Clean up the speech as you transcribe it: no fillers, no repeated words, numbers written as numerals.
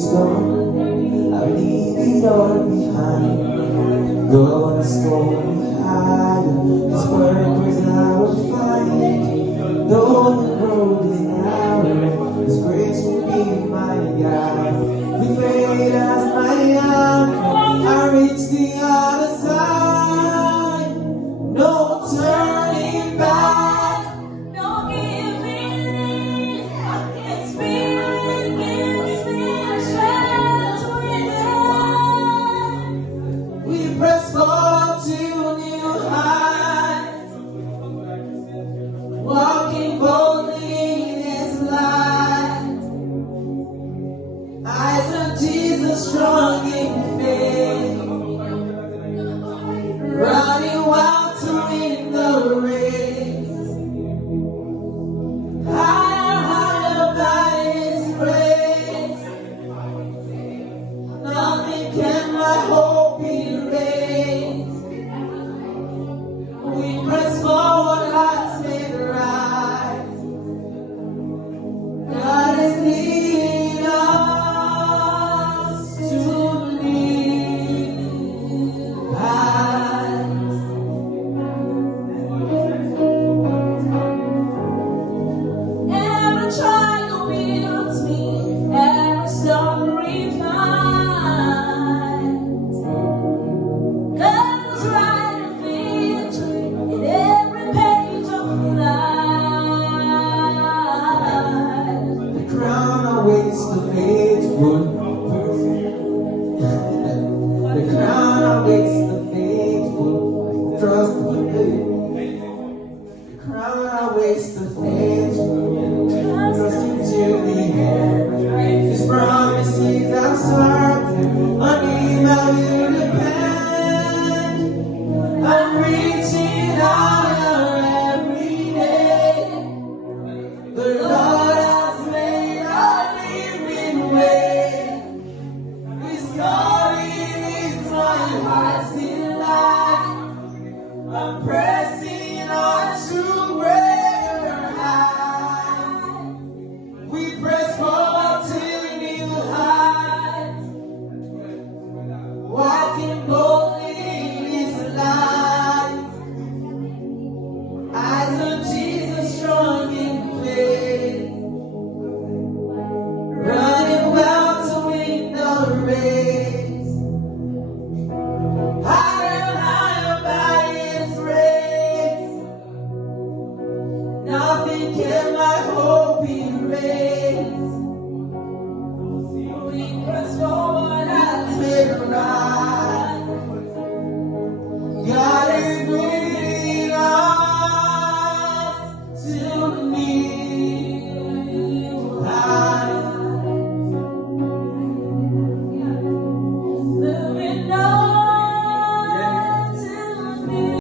is gone, I leave it all behind. God's going higher, His purpose I will find. Though the road is narrow, His grace will be my guide. With faith as my anchor, I reach the other side. No turning back, no giving in. His Spirit gives me strength within. we press forward to new heights, walking boldly in His light. Eyes on Jesus, strong in faith, running wild to win the race. Higher, higher by His grace, nothing can my hope erase. We press forward, hearts made rise. God is leading us to new heights. Every trial builds me, every storm refines. God's writing victory in every page of life. The crown awaits the faithful. The crown awaits the faithful. Trust me. The crown awaits the faithful. Trust Him to the end. His promises are certain. On Him I will depend. I'm reaching higher every day. The Lord has made a living way. Restoring is my heart's delight. I'm pressing on to greater heights. We press forward to new heights, walking boldly in His light. Eyes on Jesus, strong in faith, running well to win the race. Higher, higher by His grace, nothing can my hope erase. We press forward.